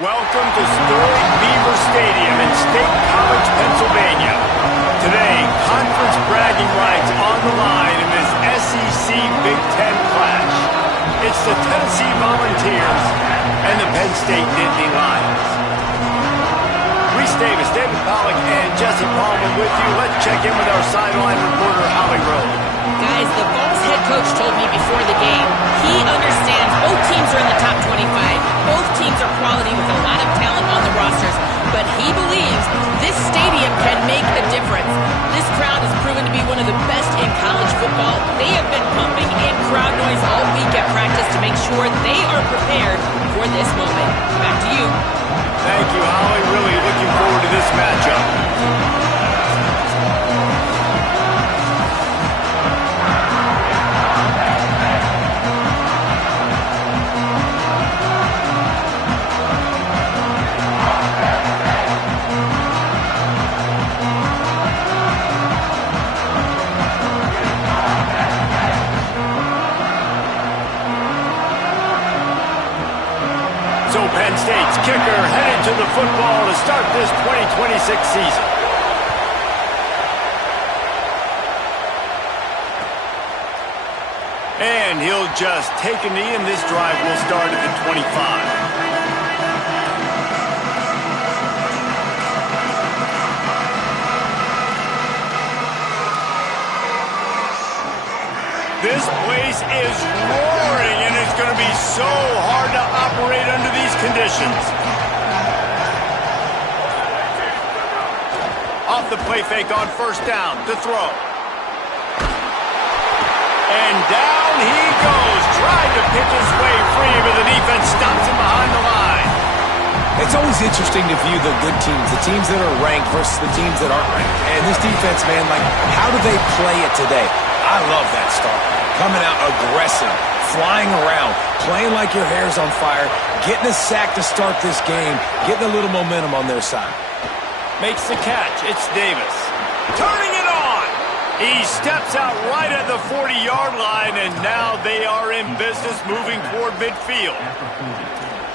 Welcome to storied Beaver Stadium in State College, Pennsylvania. Today, conference bragging rights on the line in this SEC Big Ten clash. It's the Tennessee Volunteers and the Penn State Nittany Lions. Reese Davis, David Pollack, and Jesse Palmer with you. Let's check in with our sideline reporter, Holly Rowe. Guys, the Vols head coach told me before the game, he understands both teams are in the top 25. Both teams are quality with a lot of talent on the rosters, but he believes this stadium can make a difference. This crowd has proven to be one of the best in college football. They have been pumping in crowd noise all week at practice to make sure they are prepared for this moment. Back to you. Thank you, Holly. Really looking forward to this matchup. So Penn State's kicker headed to the football to start this 2026 season. And he'll just take a knee, and this drive will start at the 25. This place is roaring, and it's going to be so hard to operate under these conditions. Off the play fake on first down to throw. And down he goes, trying to pick his way free, but the defense stops him behind the line. It's always interesting to view the good teams, the teams that are ranked versus the teams that aren't ranked. And this defense, man, like, how do they play it today? I love that start. Coming out aggressive, flying around, playing like your hair's on fire, getting a sack to start this game, getting a little momentum on their side. Makes the catch. It's Davis. Turning it on. He steps out right at the 40-yard line, and now they are in business moving toward midfield.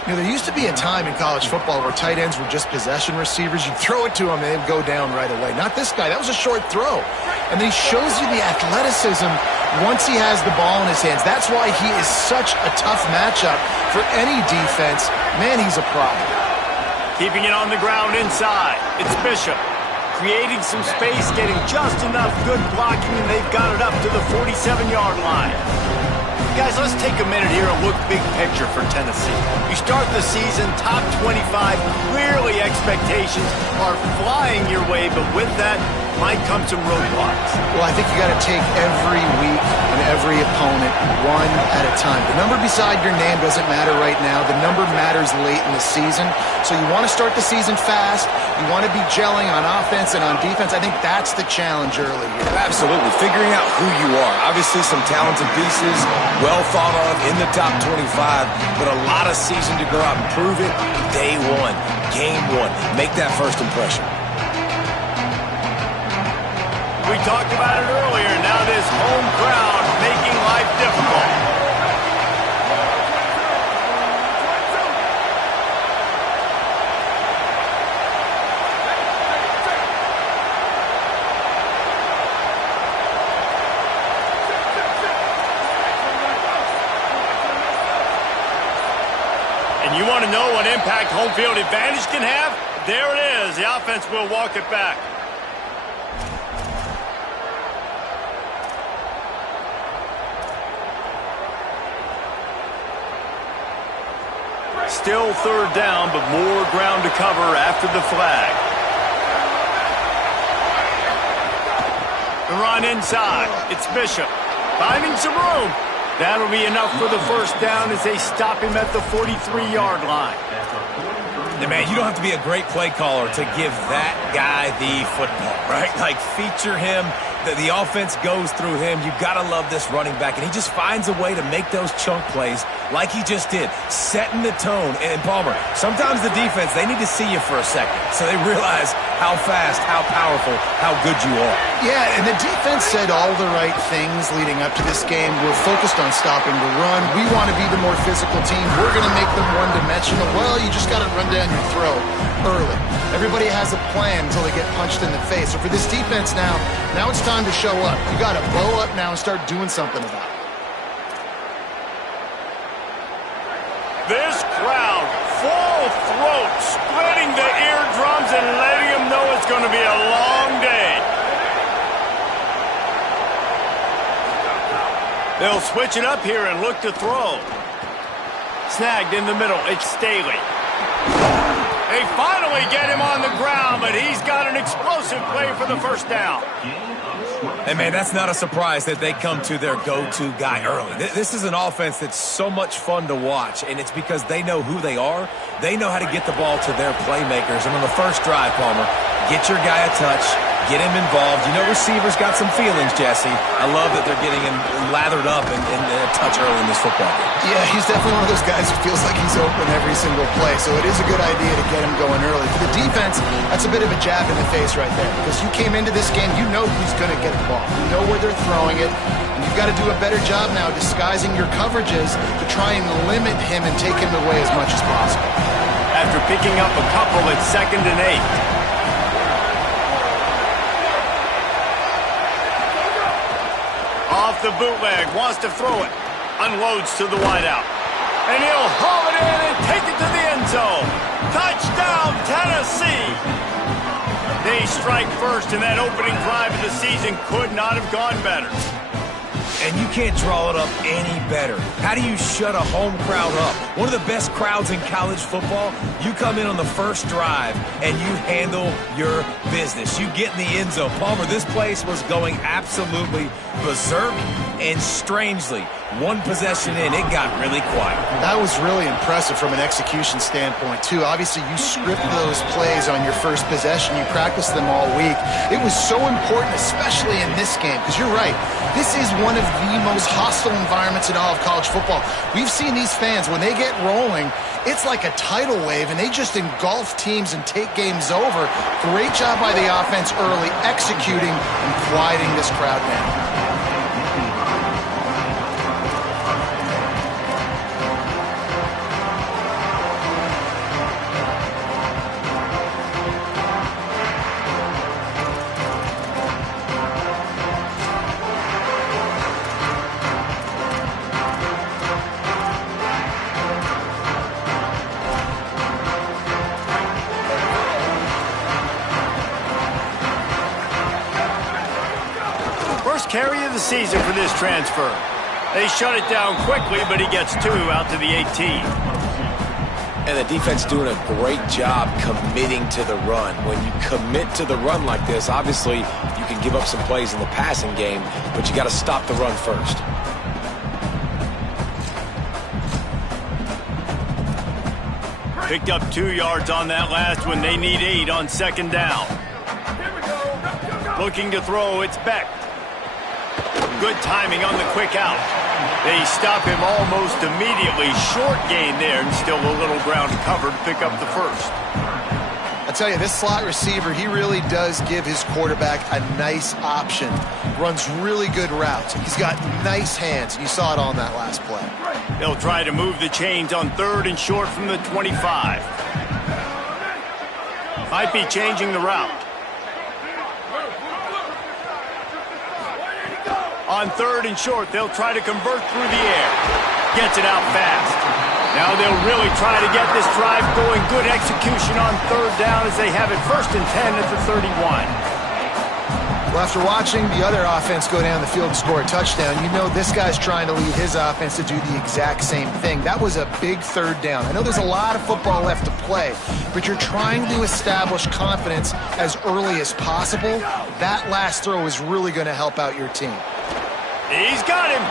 You know, there used to be a time in college football where tight ends were just possession receivers. You'd throw it to them, and they'd go down right away. Not this guy. That was a short throw. And then he shows you the athleticism once he has the ball in his hands. That's why he is such a tough matchup for any defense. Man, he's a problem. Keeping it on the ground inside. It's Bishop. Creating some space, getting just enough good blocking, and they've got it up to the 47-yard line. Guys, let's take a minute here and look big picture for Tennessee. You start the season top 25. Clearly expectations are flying your way, but with that might come some roadblocks. Well, I think you got to take every week and every opponent one at a time. The number beside your name doesn't matter right now. The number matters late in the season. So you want to start the season fast. You want to be gelling on offense and on defense. I think that's the challenge early here. Absolutely. Figuring out who you are. Obviously some talented pieces, well thought of in the top 25, but a lot of season to go out and prove it. Day one, game one. Make that first impression. We talked about it earlier. Now this home crowd making life difficult. And you want to know what impact home field advantage can have? There it is. The offense will walk it back. Still third down, but more ground to cover after the flag. The run inside. It's Bishop. Finding some room. That'll be enough for the first down as they stop him at the 43-yard line. Yeah, man, you don't have to be a great play caller to give that guy the football, right? Like, feature him, The offense goes through him. You've got to love this running back, and he just finds a way to make those chunk plays like he just did, setting the tone. And Palmer, sometimes the defense, they need to see you for a second so they realize how fast, how powerful, how good you are. Yeah, and the defense said all the right things leading up to this game. We're focused on stopping the run. We want to be the more physical team. We're going to make them one-dimensional. Well, you just got to run down your throat early. Everybody has a plan until they get punched in the face. So for this defense now it's time to show up. You got to bow up now and start doing something about it. This crowd, full throat, splitting the eardrums and letting them know it's going to be a long day. They'll switch it up here and look to throw. Snagged in the middle, it's Staley. They finally get him on the ground, but he's got an explosive play for the first down. And, man, that's not a surprise that they come to their go-to guy early. This is an offense that's so much fun to watch, and it's because they know who they are. They know how to get the ball to their playmakers. And on the first drive, Palmer, get your guy a touch, get him involved. You know receivers got some feelings, Jesse. I love that they're getting him lathered up and a touch early in this football game. Yeah, he's definitely one of those guys who feels like he's open every single play, so it is a good idea to get him going early. For the defense, that's a bit of a jab in the face right there, because you came into this game, you know who's going to get the ball. You know where they're throwing it, and you've got to do a better job now disguising your coverages to try and limit him and take him away as much as possible. After picking up a couple at 2nd and 8. Off the bootleg, wants to throw it. Unloads to the wideout. And he'll haul it in and take it to the end zone. Touchdown, Tennessee! They strike first, and that opening drive of the season could not have gone better. And you can't draw it up any better. How do you shut a home crowd up? One of the best crowds in college football. You come in on the first drive, and you handle your business. You get in the end zone. Palmer, this place was going absolutely berserk, and strangely, one possession in, it got really quiet. That was really impressive from an execution standpoint, too. Obviously, you script those plays on your first possession. You practice them all week. It was so important, especially in this game, because you're right. This is one of the most hostile environments in all of college football. We've seen these fans, when they get rolling, it's like a tidal wave, and they just engulf teams and take games over. Great job by the offense early, executing and quieting this crowd down. Carry of the season for this transfer. They shut it down quickly, but he gets 2 out to the 18. And the defense doing a great job committing to the run. When you commit to the run like this, obviously you can give up some plays in the passing game, but you got to stop the run first. Picked up 2 yards on that last one. They need 8 on 2nd down. Looking to throw, it's Beck. Good timing on the quick out. They stop him almost immediately. Short gain there, and still a little ground to cover to pick up the first. I tell you, this slot receiver, he really does give his quarterback a nice option. Runs really good routes. He's got nice hands. You saw it on that last play. They'll try to move the chains on 3rd and short from the 25. Might be changing the route. On 3rd and short, they'll try to convert through the air. Gets it out fast. Now they'll really try to get this drive going. Good execution on 3rd down as they have it 1st and 10 at the 31. Well, after watching the other offense go down the field and score a touchdown, you know this guy's trying to lead his offense to do the exact same thing. That was a big 3rd down. I know there's a lot of football left to play, but you're trying to establish confidence as early as possible. That last throw is really going to help out your team. He's got him.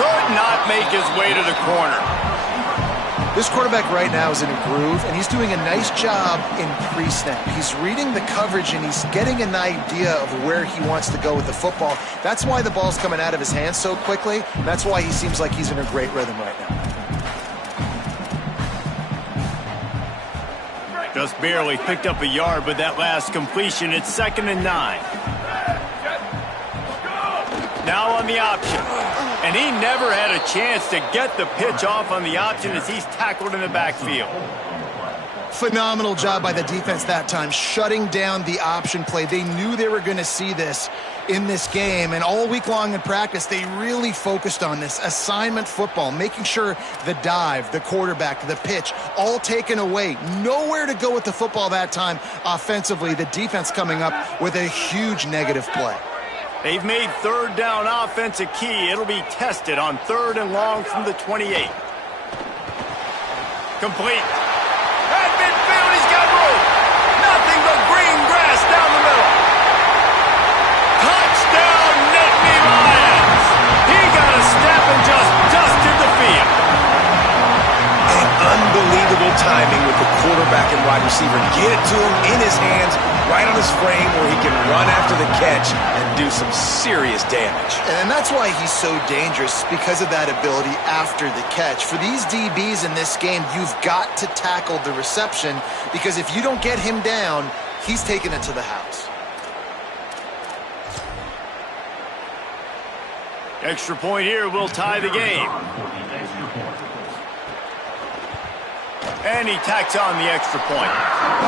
Could not make his way to the corner. This quarterback right now is in a groove, and he's doing a nice job in pre-snap. He's reading the coverage, and he's getting an idea of where he wants to go with the football. That's why the ball's coming out of his hands so quickly, and that's why he seems like he's in a great rhythm right now. Just barely picked up a yard with that last completion. It's 2nd and 9. Now on the option. And he never had a chance to get the pitch off on the option as he's tackled in the backfield. Phenomenal job by the defense that time, shutting down the option play. They knew they were going to see this in this game, and all week long in practice, they really focused on this assignment football, making sure the dive, the quarterback, the pitch, all taken away. Nowhere to go with the football that time offensively. The defense coming up with a huge negative play. They've made 3rd down offense a key. It'll be tested on 3rd and long from the 28. Complete. At midfield, he's got room. Nothing but green grass down the middle. Touchdown, Nittany Lions. He got a step and just dusted the field. And unbelievable timing with the quarterback and wide receiver. Get it to him in his hands, right on his frame where he can run after the catch and do some serious damage. And that's why he's so dangerous, because of that ability after the catch. For these DBs in this game, you've got to tackle the reception, because if you don't get him down, he's taking it to the house. Extra point here will tie the game. And he tacks on the extra point.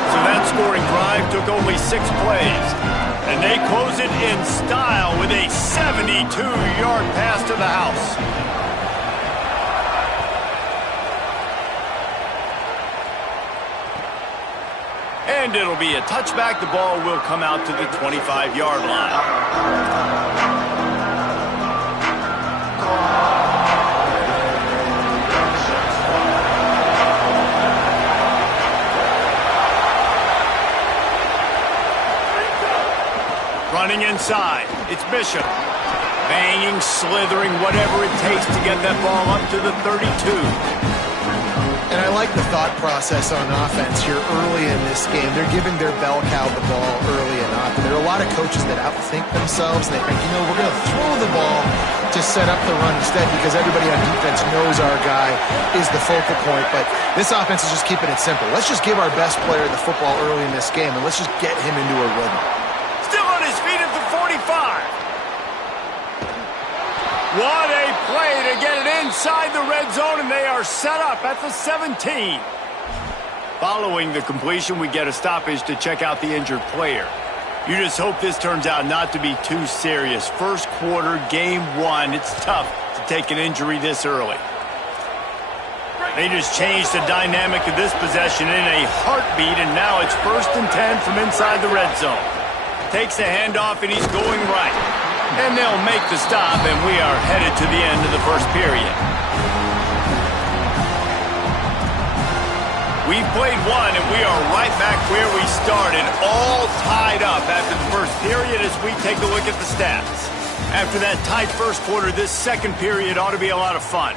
So that scoring drive took only 6 plays. And they close it in style with a 72-yard pass to the house. And it'll be a touchback. The ball will come out to the 25-yard line. Running inside, it's Bishop. Banging, slithering, whatever it takes to get that ball up to the 32. And I like the thought process on offense here early in this game. They're giving their bell cow the ball early and often. There are a lot of coaches that outthink themselves. They think, we're going to throw the ball to set up the run instead, because everybody on defense knows our guy is the focal point. But this offense is just keeping it simple. Let's just give our best player the football early in this game, and let's just get him into a rhythm. Still on his feet at the 45. What a play to get it inside the red zone, and they are set up at the 17. Following the completion, we get a stoppage to check out the injured player. You just hope this turns out not to be too serious. First quarter, game 1, it's tough to take an injury this early. They just changed the dynamic of this possession in a heartbeat, and now it's 1st and 10 from inside the red zone. Takes the handoff, and he's going right. And they'll make the stop, and we are headed to the end of the first period. We've played 1, and we are right back where we started, all tied up after the first period as we take a look at the stats. After that tight first quarter, this second period ought to be a lot of fun.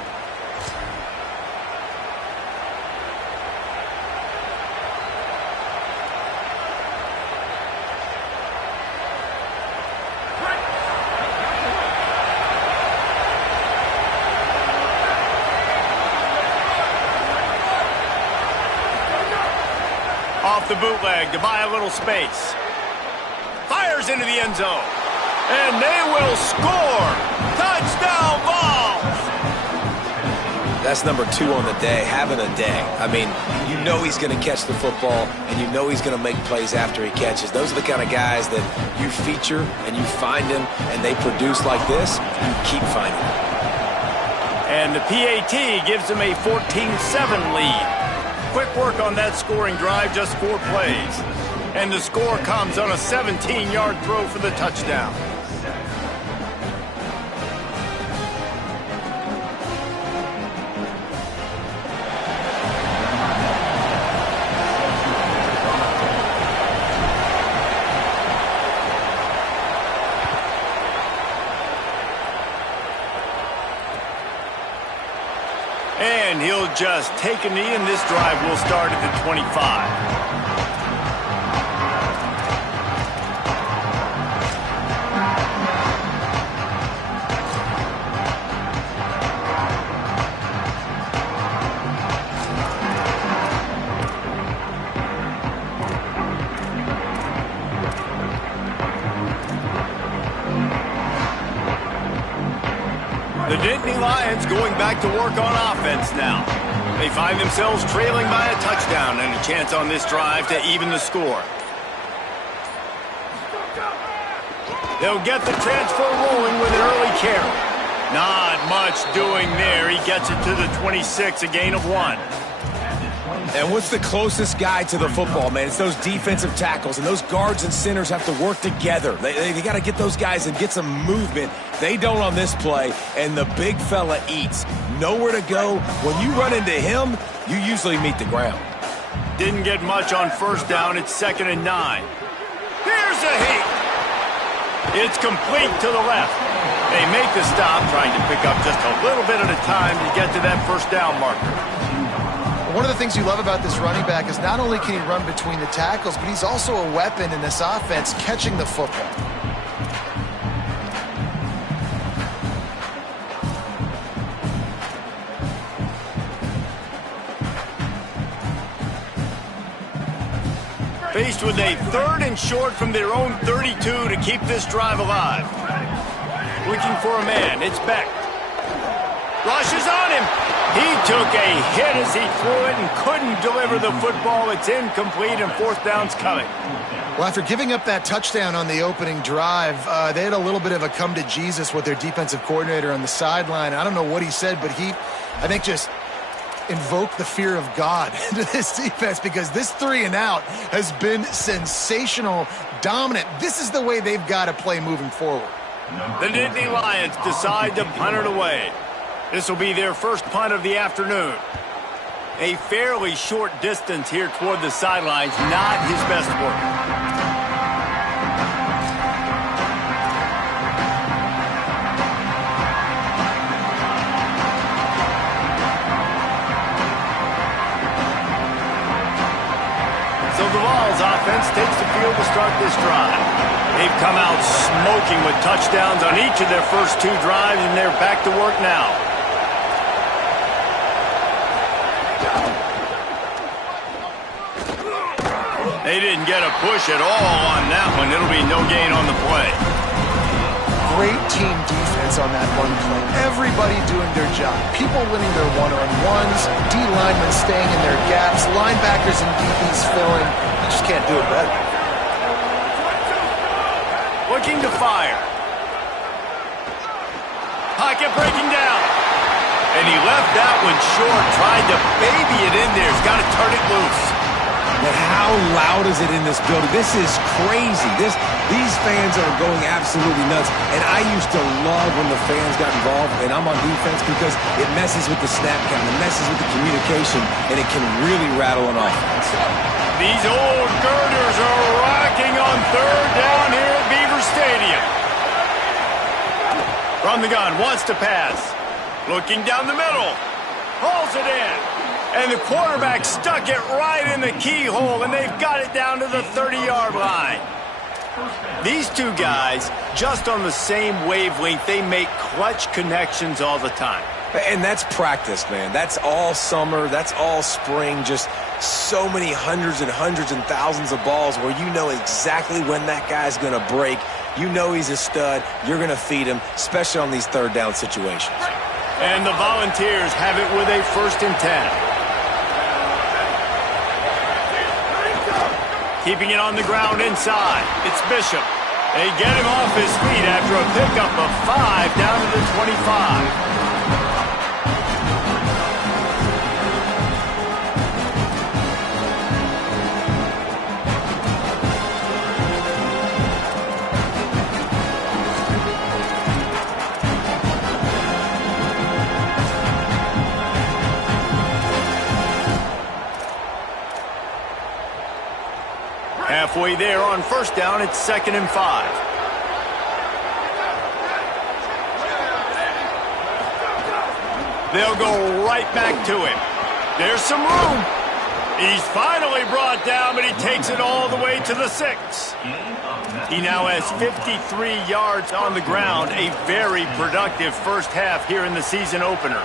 Off the bootleg to buy a little space. Fires into the end zone. And they will score. Touchdown Vols! That's number 2 on the day, having a day. I mean, you know he's going to catch the football, and you know he's going to make plays after he catches. Those are the kind of guys that you feature, and you find them, and they produce like this, you keep finding them. And the PAT gives them a 14-7 lead. Quick work on that scoring drive, just 4 plays. And the score comes on a 17-yard throw for the touchdown. And And he'll just take a knee, and this drive will start at the 25. The Nittany Lions going back to work on offense now. They find themselves trailing by a touchdown and a chance on this drive to even the score. They'll get the transfer rolling with an early carry. Not much doing there. He gets it to the 26, a gain of 1. And what's the closest guy to the football, man? It's those defensive tackles, and those guards and centers have to work together. They got to get those guys and get some movement. They don't on this play, and the big fella eats. Nowhere to go. When you run into him, you usually meet the ground. Didn't get much on first down. It's 2nd and 9. Here's a hit. It's complete to the left. They make the stop, trying to pick up just a little bit at a time to get to that first down marker. One of the things you love about this running back is not only can he run between the tackles, but he's also a weapon in this offense catching the football. Faced with a 3rd and short from their own 32 to keep this drive alive. Looking for a man. It's Beck. Rushes on him. He took a hit as he threw it and couldn't deliver the football. It's incomplete, and 4th down's coming. Well, after giving up that touchdown on the opening drive, they had a little bit of a come to Jesus with their defensive coordinator on the sideline. I don't know what he said, but he, I think, just invoked the fear of God into this defense, because this 3 and out has been sensational, dominant. This is the way they've got to play moving forward. The Nittany Lions decide to punt it away. This will be their first punt of the afternoon. A fairly short distance here toward the sidelines, not his best work. So the Vols offense takes the field to start this drive. They've come out smoking with touchdowns on each of their first 2 drives, and they're back to work now. They didn't get a push at all on that one. It'll be no gain on the play. Great team defense on that run play. Everybody doing their job. People winning their one-on-ones, D-linemen staying in their gaps, linebackers and DBs filling. You just can't do it better. Looking to fire. Pocket breaking down. And he left that one short. Tried to baby it in there. He's got to turn it loose. But how loud is it in this building? This is crazy. These fans are going absolutely nuts. And I used to love when the fans got involved, and I'm on defense, because it messes with the snap count, it messes with the communication, and it can really rattle an offense. These old girders are rocking on 3rd down here at Beaver Stadium. From the gun, wants to pass. Looking down the middle. Hauls it in. And the quarterback stuck it right in the keyhole, and they've got it down to the 30-yard line. These 2 guys, just on the same wavelength, they make clutch connections all the time. And that's practice, man. That's all summer. That's all spring. Just so many hundreds and thousands of balls where you know exactly when that guy's going to break. You know he's a stud. You're going to feed him, especially on these 3rd down situations. And the Volunteers have it with a 1st and 10. Keeping it on the ground inside. It's Bishop. They get him off his feet after a pickup of 5 down to the 25. Halfway there on first down, it's 2nd and 5. They'll go right back to him. There's some room. He's finally brought down, but he takes it all the way to the 6. He now has 53 yards on the ground, a very productive first half here in the season opener.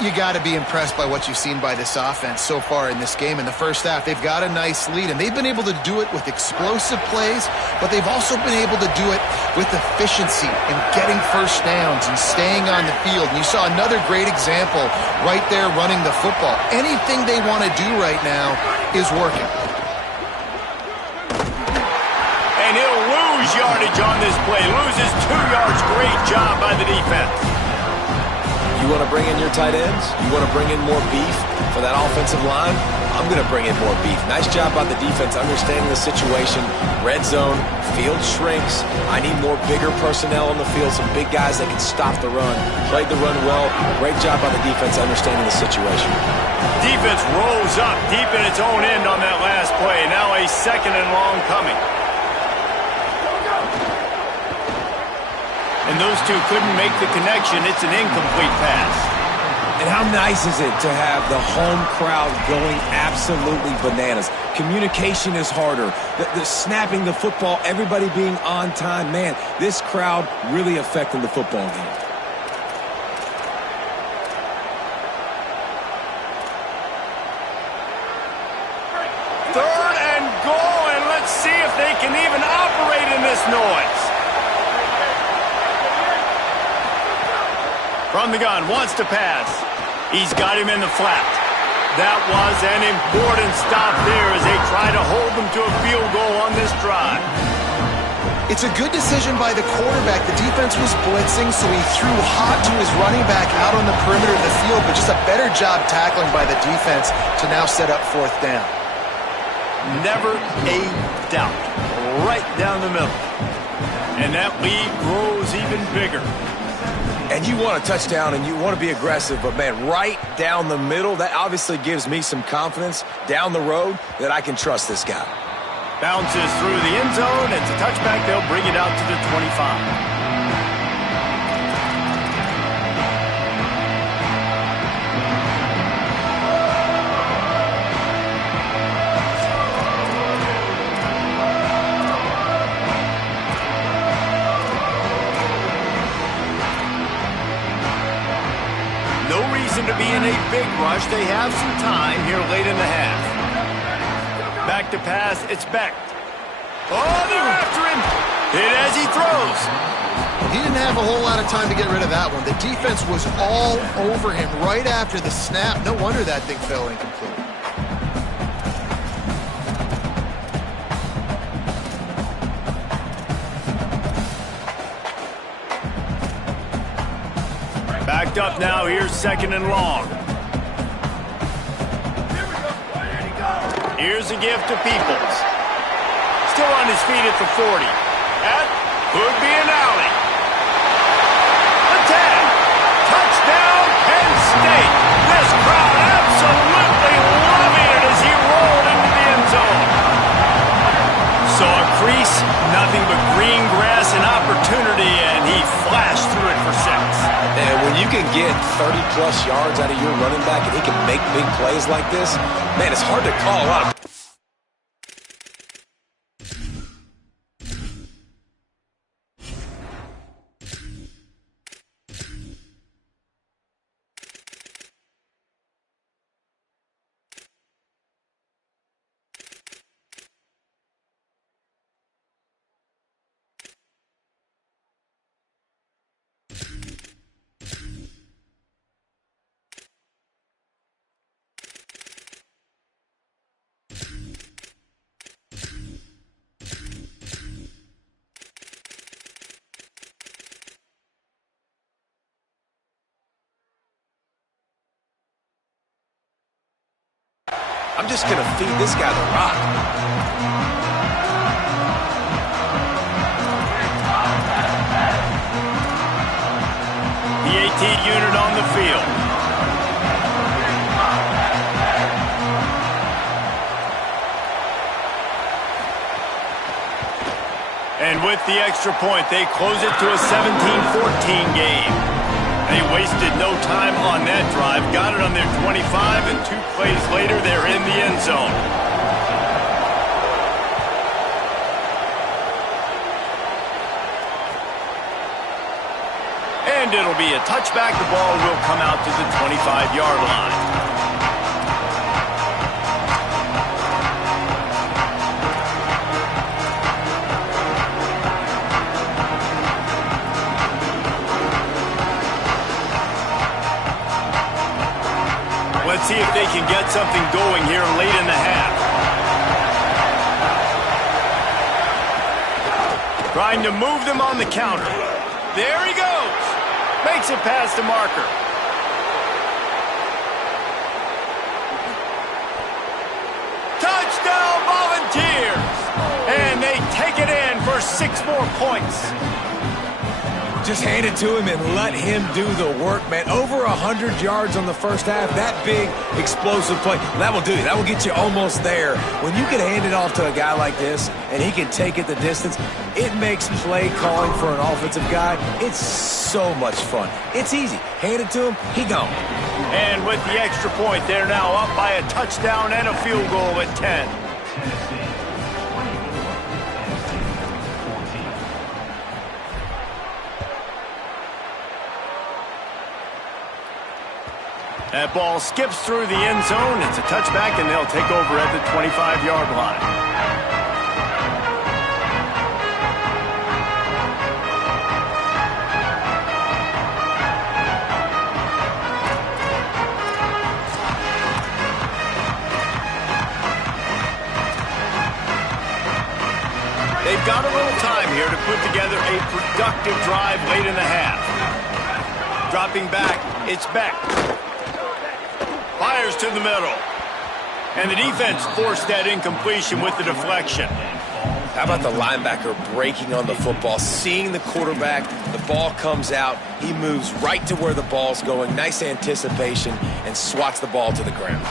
You got to be impressed by what you've seen by this offense so far in this game. In the first half, they've got a nice lead, and they've been able to do it with explosive plays, but they've also been able to do it with efficiency and getting first downs and staying on the field. And you saw another great example right there running the football. Anything they want to do right now is working. And he'll lose yardage on this play. Loses 2 yards. Great job by the defense. You want to bring in your tight ends? You want to bring in more beef for that offensive line? I'm going to bring in more beef. Nice job by the defense understanding the situation. Red zone, field shrinks. I need more bigger personnel on the field, some big guys that can stop the run. Played the run well. Great job by the defense understanding the situation. Defense rolls up deep in its own end on that last play. Now a 2nd and long coming. And those two couldn't make the connection. It's an incomplete pass. And how nice is it to have the home crowd going absolutely bananas? Communication is harder. The snapping the football, everybody being on time. Man, this crowd really affecting the football game. Third and goal, and let's see if they can even operate in this noise. From the gun, wants to pass. He's got him in the flat. That was an important stop there as they try to hold them to a field goal on this drive. It's a good decision by the quarterback. The defense was blitzing, so he threw hot to his running back out on the perimeter of the field, but just a better job tackling by the defense to now set up 4th down. Never a doubt. Right down the middle. And that lead grows even bigger. And you want a touchdown and you want to be aggressive, but man, right down the middle, that obviously gives me some confidence down the road that I can trust this guy. Bounces through the end zone. It's a touchback. They'll bring it out to the 25. To be in a big rush. They have some time here late in the half. Back to pass. It's Beck. Oh, they're after him. Hit as he throws. He didn't have a whole lot of time to get rid of that one. The defense was all over him right after the snap. No wonder that thing fell incomplete. Backed up now. Here's 2nd and long. Here's a gift to Peoples. Still on his feet at the 40. That could be an alley. The 10. Touchdown, Penn State. This crowd absolutely loving it as he rolled into the end zone. Saw a crease, nothing but green grass and opportunity, and he flashed through it for 6. And when you can get 30-plus yards out of your running back and he can make big plays like this, man, it's hard to call a lot of... I'm just going to feed this guy the rock. The 18 unit on the field. And with the extra point, they close it to a 17-14 game. They wasted no time on that drive. Got it on their 25, and 2 plays later, they're in the end zone. And it'll be a touchback. The ball will come out to the 25-yard line. Let's see if they can get something going here late in the half. Trying to move them on the counter. There he goes. Makes it past the marker. Touchdown Volunteers! And they take it in for 6 more points. Just hand it to him and let him do the work, man. Over 100 yards on the first half. That big, explosive play. That will do you. That will get you almost there. When you can hand it off to a guy like this and he can take it the distance, it makes play calling for an offensive guy, it's so much fun. It's easy. Hand it to him, he gone. And with the extra point, they're now up by a touchdown and a field goal at 10. That ball skips through the end zone. It's a touchback, and they'll take over at the 25-yard line. They've got a little time here to put together a productive drive late in the half. Dropping back, it's Beck. Fires to the middle. And the defense forced that incompletion with the deflection. How about the linebacker breaking on the football, seeing the quarterback, the ball comes out, he moves right to where the ball's going, nice anticipation, and swats the ball to the ground.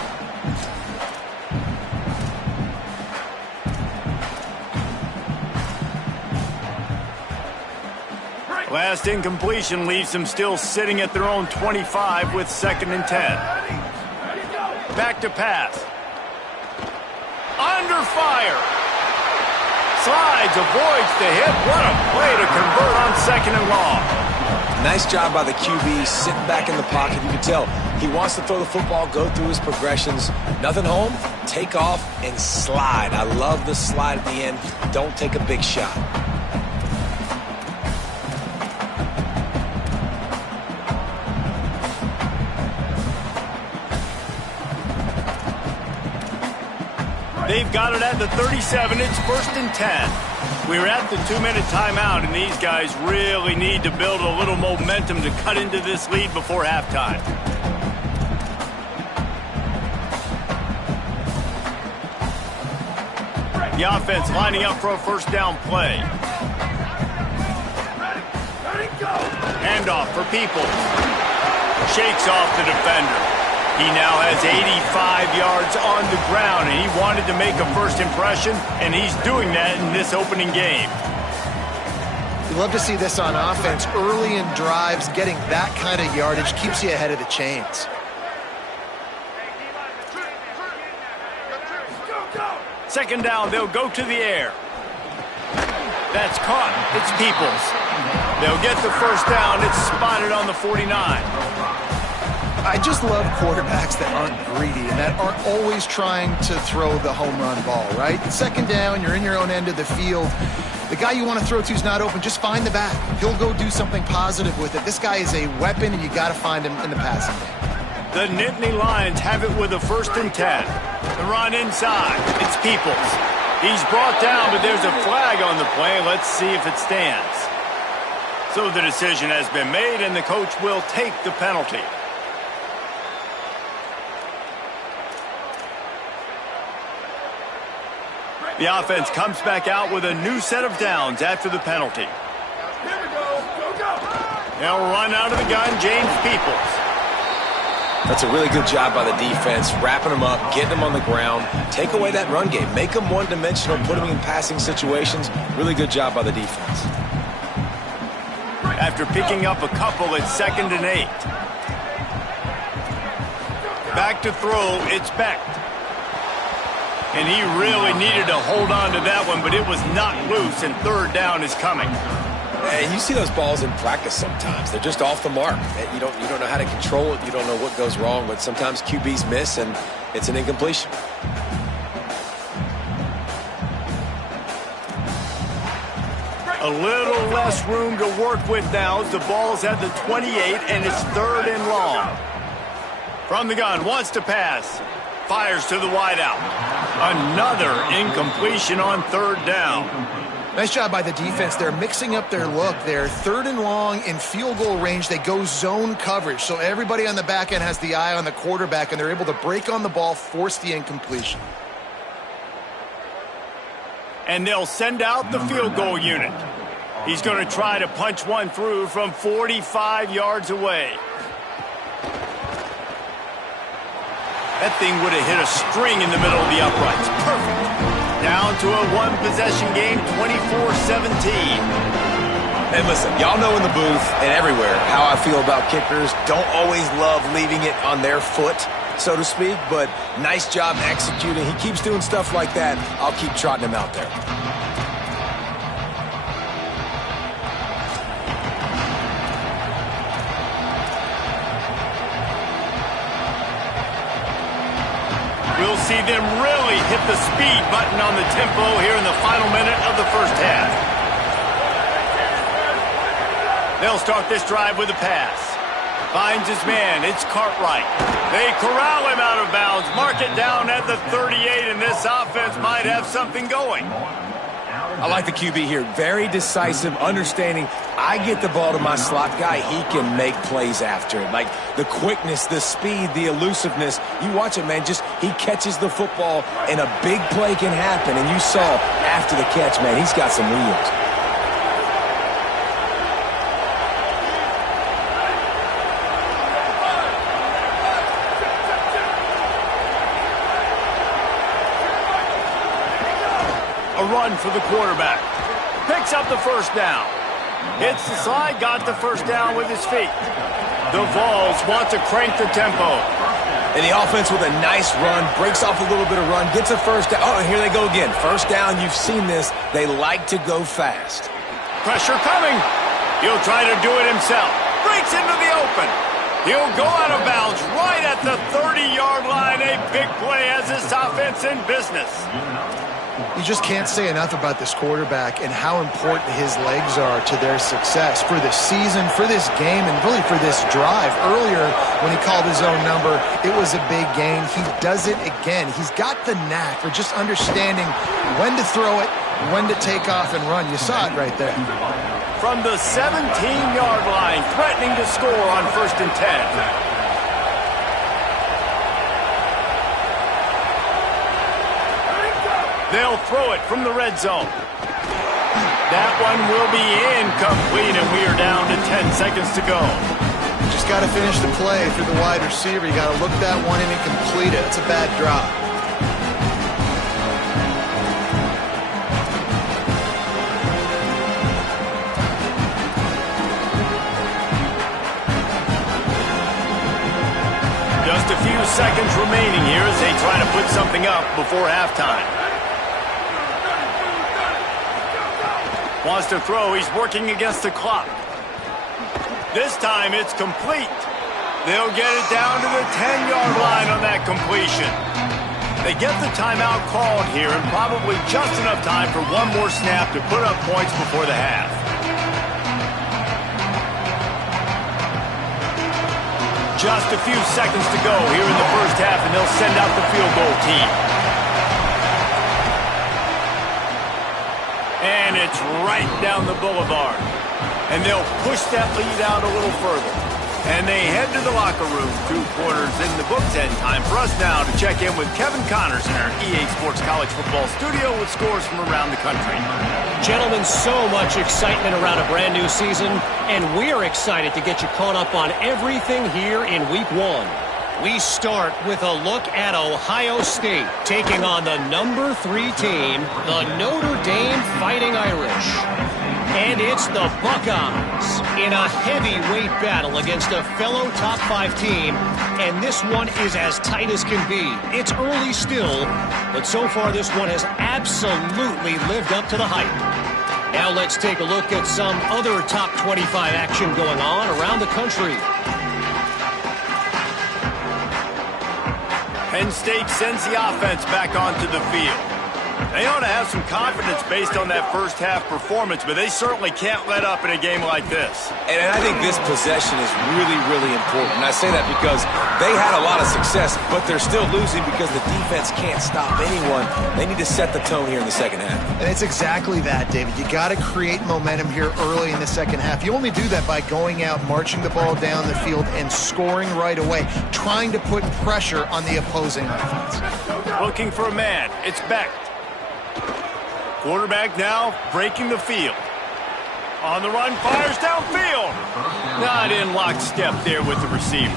Last incompletion leaves them still sitting at their own 25 with 2nd and 10. Back to pass. Under fire. Slides, avoids the hit. What a play to convert on 2nd and long. Nice job by the QB, sitting back in the pocket. You can tell he wants to throw the football, go through his progressions. Nothing home, take off, and slide. I love the slide at the end. Don't take a big shot. They've got it at the 37. It's 1st and 10. We're at the 2-minute timeout, and these guys really need to build a little momentum to cut into this lead before halftime. The offense lining up for a 1st down play. Handoff for Peoples. Shakes off the defender. He now has 85 yards on the ground, and he wanted to make a first impression, and he's doing that in this opening game. You love to see this on offense. Early in drives, getting that kind of yardage keeps you ahead of the chains. Second down, they'll go to the air. That's caught. It's Peoples. They'll get the 1st down. It's spotted on the 49. I just love quarterbacks that aren't greedy and that aren't always trying to throw the home run ball, right? 2nd down, you're in your own end of the field. The guy you want to throw to is not open. Just find the back. He'll go do something positive with it. This guy is a weapon, and you got to find him in the passing game. The Nittany Lions have it with a 1st and 10. The run inside. It's Peoples. He's brought down, but there's a flag on the play. Let's see if it stands. So the decision has been made, and the coach will take the penalty. The offense comes back out with a new set of downs after the penalty. Here we go. Go. They'll run out of the gun, James Peoples. That's a really good job by the defense, wrapping them up, getting them on the ground, take away that run game, make them one-dimensional, put them in passing situations. Really good job by the defense. after picking up a couple at 2nd and 8. Back to throw, it's Beck. And he really needed to hold on to that one, but it was not loose, and 3rd down is coming. And you see those balls in practice sometimes. They're just off the mark. You don't know how to control it. You don't know what goes wrong, but sometimes QBs miss, and it's an incompletion. A little less room to work with now as the ball's at the 28, and it's 3rd and long. From the gun, wants to pass. Fires to the wideout. Another incompletion on 3rd down. Nice job by the defense. They're mixing up their look. They're 3rd and long in field goal range. They go zone coverage. So everybody on the back end has the eye on the quarterback, and they're able to break on the ball, force the incompletion. And they'll send out the field goal unit. He's going to try to punch one through from 45 yards away. That thing would have hit a string in the middle of the uprights. Perfect. Down to a one-possession game, 24-17. And listen, y'all know in the booth and everywhere how I feel about kickers. Don't always love leaving it on their foot, so to speak, but nice job executing. He keeps doing stuff like that. I'll keep trotting him out there. We'll see them really hit the speed button on the tempo here in the final minute of the first half. They'll start this drive with a pass. Finds his man. It's Cartwright. They corral him out of bounds. Mark it down at the 38, and this offense might have something going. I like the QB here. Very decisive, understanding I get the ball to my slot guy, he can make plays after it. Like the quickness, the speed, the elusiveness. You watch it, man, just he catches the football and a big play can happen. And you saw after the catch, man, he's got some wheels. A run for the quarterback. Picks up the first down. Hits the slide, got the first down with his feet. The Vols want to crank the tempo. And the offense with a nice run, breaks off a little bit of run, gets a first down. Oh, and here they go again. First down, you've seen this. They like to go fast. Pressure coming. He'll try to do it himself. Breaks into the open. He'll go out of bounds right at the 30-yard line. A big play has this offense in business. You just can't say enough about this quarterback and how important his legs are to their success for this season, for this game, and really for this drive. Earlier, when he called his own number, it was a big gain. He does it again. He's got the knack for just understanding when to throw it, when to take off and run. You saw it right there. From the 17-yard line, threatening to score on 1st and 10. They'll throw it from the red zone. That one will be incomplete, and we are down to 10 seconds to go. Just got to finish the play through the wide receiver. You got to look that one in and complete it. It's a bad drop. Just a few seconds remaining here as they try to put something up before halftime. Wants to throw. He's working against the clock. This time it's complete. They'll get it down to the 10-yard line on that completion. They get the timeout called here and probably just enough time for one more snap to put up points before the half. Just a few seconds to go here in the first half, and they'll send out the field goal team. And it's right down the boulevard. And they'll push that lead out a little further. And they head to the locker room. 2 quarters in the books, and time for us now to check in with Kevin Connors in our EA Sports College Football studio with scores from around the country. Gentlemen, so much excitement around a brand new season, and we're excited to get you caught up on everything here in Week 1. We start with a look at Ohio State taking on the number 3 team, the Notre Dame Fighting Irish. And It's the Buckeyes in a heavyweight battle against a fellow top 5 team, and this one is as tight as can be. It's early still, but so far this one has absolutely lived up to the hype. Now let's take a look at some other top 25 action going on around the country. Penn State sends the offense back onto the field. They ought to have some confidence based on that first half performance, but they certainly can't let up in a game like this. And I think this possession is really, really important. And I say that because they had a lot of success, but they're still losing because the defense can't stop anyone. They need to set the tone here in the second half. And it's exactly that, David. You got to create momentum here early in the second half. You only do that by going out, marching the ball down the field, and scoring right away, trying to put pressure on the opposing offense. Looking for a man. It's Beck. Quarterback now breaking the field. On the run, fires downfield. Not in lockstep there with the receiver.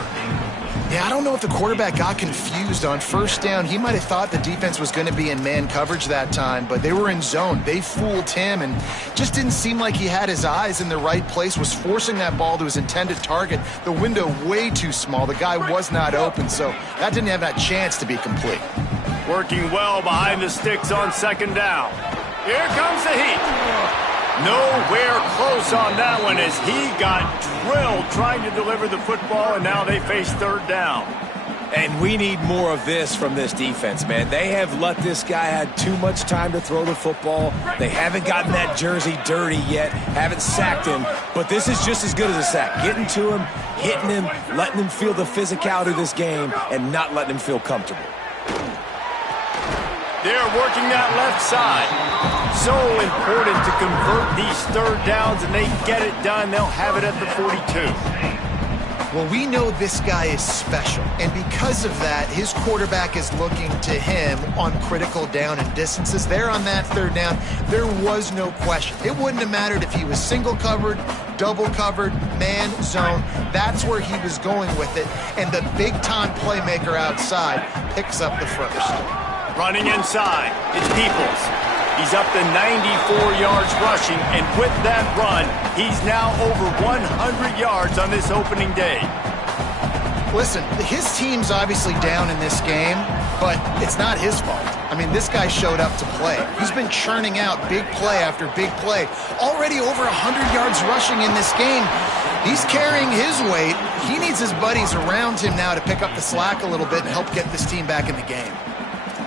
Yeah, I don't know if the quarterback got confused on first down. He might have thought the defense was going to be in man coverage that time, but they were in zone. They fooled him and just didn't seem like he had his eyes in the right place, was forcing that ball to his intended target. The window way too small. The guy was not open, so that didn't have that chance to be complete. Working well behind the sticks on second down. Here comes the heat. Nowhere close on that one as he got drilled trying to deliver the football, and now they face third down. And we need more of this from this defense, man. They have let this guy have too much time to throw the football. They haven't gotten that jersey dirty yet, haven't sacked him, but this is just as good as a sack. Getting to him, hitting him, letting him feel the physicality of this game, and not letting him feel comfortable. They're working that left side. So important to convert these third downs, and they get it done. They'll have it at the 42. Well, we know this guy is special, and because of that, his quarterback is looking to him on critical down and distances. There on that third down, there was no question. It wouldn't have mattered if he was single covered, double covered, man, zone. That's where he was going with it, and the big-time playmaker outside picks up the first. Running inside, it's Peoples. He's up to 94 yards rushing, and with that run, he's now over 100 yards on this opening day. Listen, his team's obviously down in this game, but it's not his fault. I mean, this guy showed up to play. He's been churning out big play after big play. Already over 100 yards rushing in this game. He's carrying his weight. He needs his buddies around him now to pick up the slack a little bit and help get this team back in the game.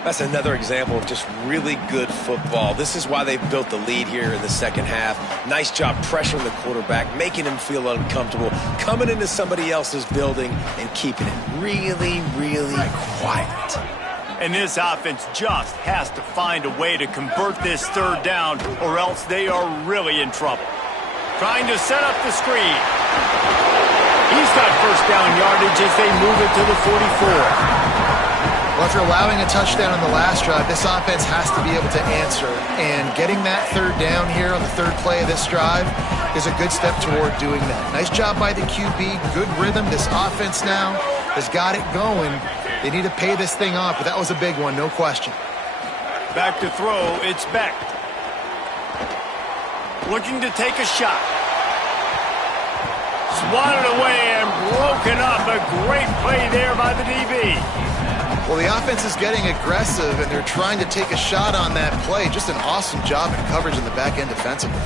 That's another example of just really good football. This is why they've built the lead here in the second half. Nice job pressuring the quarterback, making him feel uncomfortable, coming into somebody else's building and keeping it really, really quiet. And this offense just has to find a way to convert this third down, or else they are really in trouble. Trying to set up the screen. He's got first down yardage as they move it to the 44. Well, after allowing a touchdown on the last drive, this offense has to be able to answer. And getting that third down here on the third play of this drive is a good step toward doing that. Nice job by the QB, good rhythm. This offense now has got it going. They need to pay this thing off, but that was a big one, no question. Back to throw, it's Beck. Looking to take a shot. Swatted away and broken up. A great play there by the DB. Well, the offense is getting aggressive, and they're trying to take a shot on that play. Just an awesome job in coverage in the back end defensively.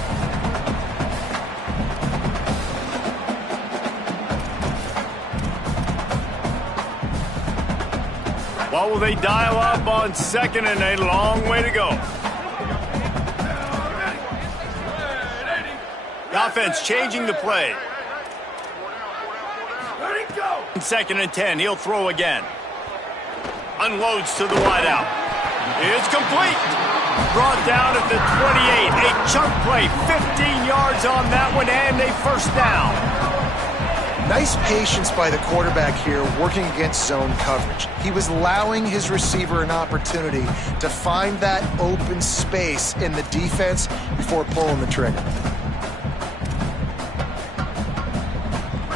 What will they dial up on second and a long way to go? The offense changing the play. Second and 10, he'll throw again. Unloads to the wideout. It's complete. Brought down at the 28. A chunk play. 15 yards on that one, and a first down. Nice patience by the quarterback here working against zone coverage. He was allowing his receiver an opportunity to find that open space in the defense before pulling the trigger.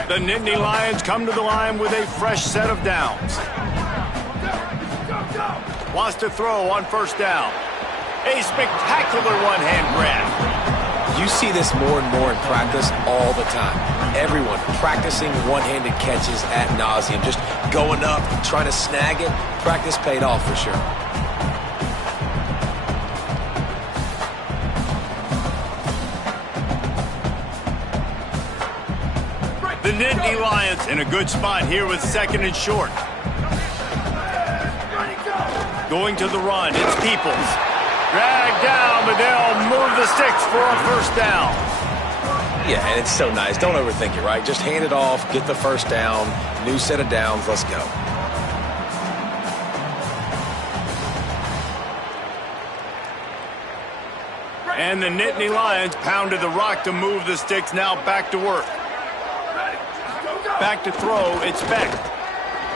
The Nittany Lions come to the line with a fresh set of downs. Wants to throw on first down. A spectacular one-hand grab. You see this more and more in practice all the time. Everyone practicing one-handed catches ad nauseum, just going up, trying to snag it. Practice paid off for sure. The Nittany Lions in a good spot here with 2nd and short. Going to the run, it's Peoples. Dragged down, but they'll move the sticks for a first down. Yeah, and it's so nice. Don't overthink it, right? Just hand it off, get the first down, new set of downs, let's go. And the Nittany Lions pounded the rock to move the sticks, now back to work. Back to throw, it's Beck.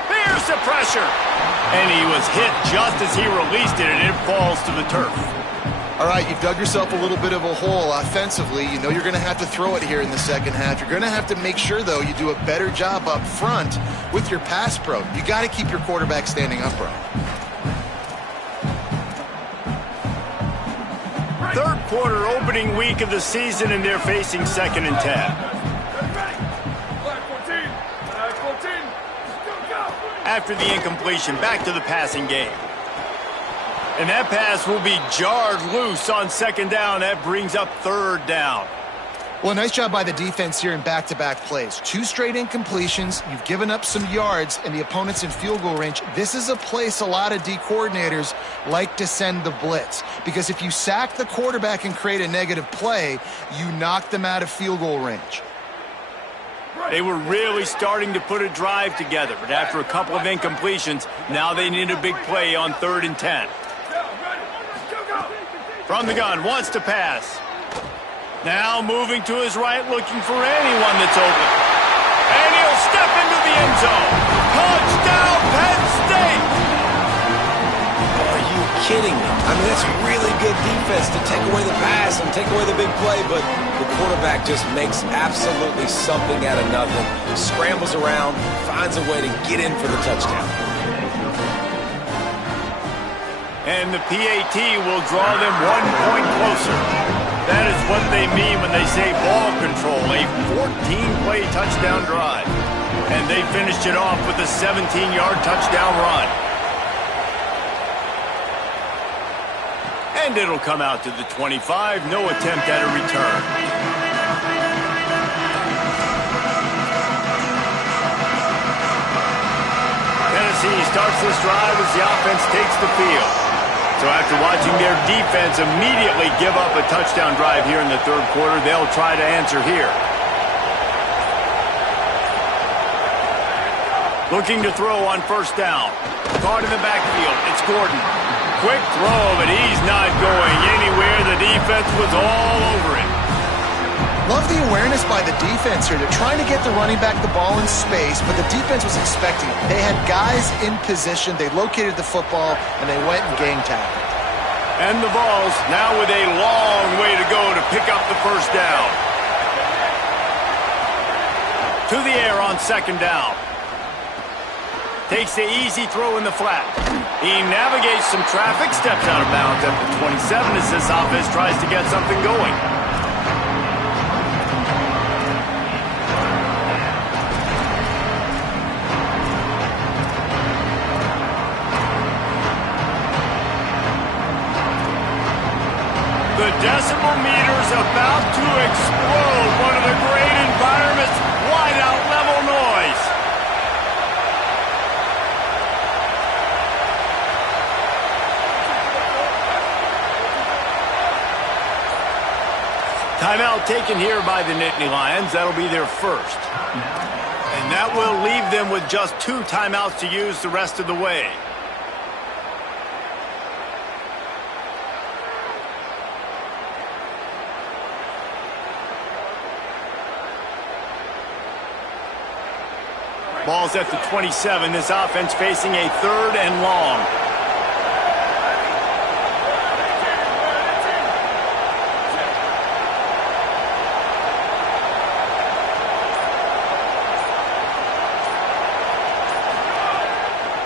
There's the pressure. And he was hit just as he released it, and it falls to the turf. All right, you've dug yourself a little bit of a hole offensively. You know you're going to have to throw it here in the second half. You're going to have to make sure, though, you do a better job up front with your pass pro. You got to keep your quarterback standing upright. Third quarter, opening week of the season, and they're facing 2nd and 10. After the incompletion, back to the passing game. And that pass will be jarred loose on 2nd down. That brings up 3rd down. Well, nice job by the defense here in back-to-back plays. 2 straight incompletions. You've given up some yards, and the opponent's in field goal range. This is a place a lot of D coordinators like to send the blitz. Because if you sack the quarterback and create a negative play, you knock them out of field goal range. They were really starting to put a drive together, but after a couple of incompletions, now they need a big play on 3rd and 10. From the gun, wants to pass. Now moving to his right, looking for anyone that's open. And he'll step into the end zone. Touchdown, Penn State! Are you kidding me? I mean, that's really good defense to take away the pass and take away the big play, but the quarterback just makes absolutely something out of nothing, scrambles around, finds a way to get in for the touchdown. And the PAT will draw them 1 point closer. That is what they mean when they say ball control, a 14-play touchdown drive. And they finished it off with a 17-yard touchdown run. And it'll come out to the 25, no attempt at a return. Tennessee starts this drive as the offense takes the field. So after watching their defense immediately give up a touchdown drive here in the 3rd quarter, they'll try to answer here. Looking to throw on 1st down. Caught in the backfield, it's Gordon. Quick throw, but he's not going anywhere. The defense was all over it. Love the awareness by the defense here. They're trying to get the running back the ball in space, but the defense was expecting it. They had guys in position. They located the football, and they went and gang tackled. And the Vols now with a long way to go to pick up the 1st down. To the air on 2nd down. Takes the easy throw in the flat. He navigates some traffic, steps out of bounds at the 27 as this offense tries to get something going. The decibel meter's about to explode. One of the great environments, wide-out level noise. Timeout taken here by the Nittany Lions. That'll be their 1st. And that will leave them with just 2 timeouts to use the rest of the way. Ball's at the 27. This offense facing a 3rd and long.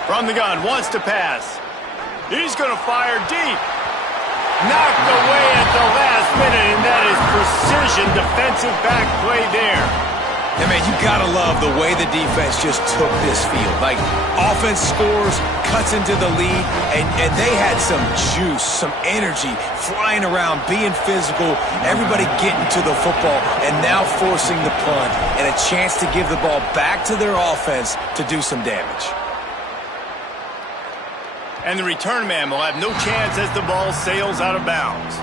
From the gun, wants to pass. He's going to fire deep. Knocked away at the last minute, and that is precision defensive back play there. And, man, you got to love the way the defense just took this field. Like, offense scores, cuts into the lead, and they had some juice, some energy, flying around, being physical, everybody getting to the football, and now forcing the punt, and a chance to give the ball back to their offense to do some damage. And the return man will have no chance as the ball sails out of bounds.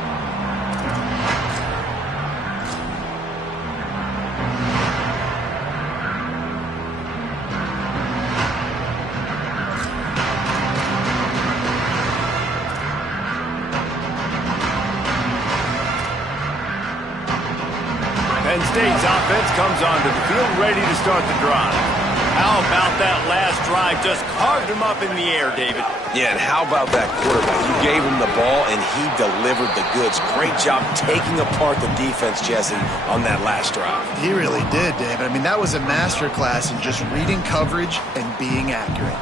Penn State's offense comes onto the field ready to start the drive. How about that last drive? Just carved him up in the air, David. Yeah, and how about that quarterback? You gave him the ball, and he delivered the goods. Great job taking apart the defense, Jesse, on that last drive. He really did, David. I mean, that was a masterclass in just reading coverage and being accurate.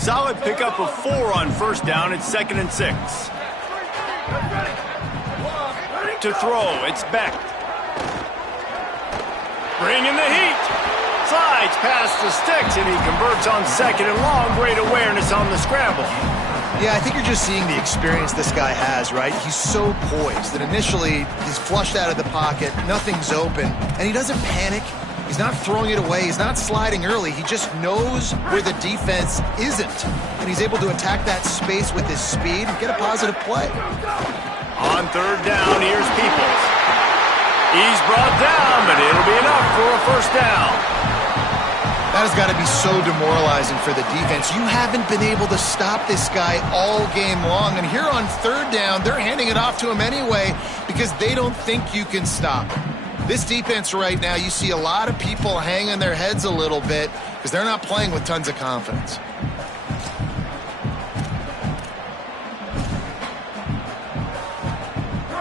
Solid pickup of 4 on first down. It's 2nd and 6. To throw, it's Beck. Bringing the heat. Slides past the sticks, and he converts on 2nd and long. Great awareness on the scramble. Yeah, I think you're just seeing the experience this guy has, right? He's so poised that initially he's flushed out of the pocket, nothing's open, and he doesn't panic. He's not throwing it away. He's not sliding early. He just knows where the defense isn't. And he's able to attack that space with his speed and get a positive play. On 3rd down, here's Peoples. He's brought down, but it'll be enough for a first down. That has got to be so demoralizing for the defense. You haven't been able to stop this guy all game long. And here on 3rd down, they're handing it off to him anyway because they don't think you can stop him. This defense right now, you see a lot of people hanging their heads a little bit because they're not playing with tons of confidence.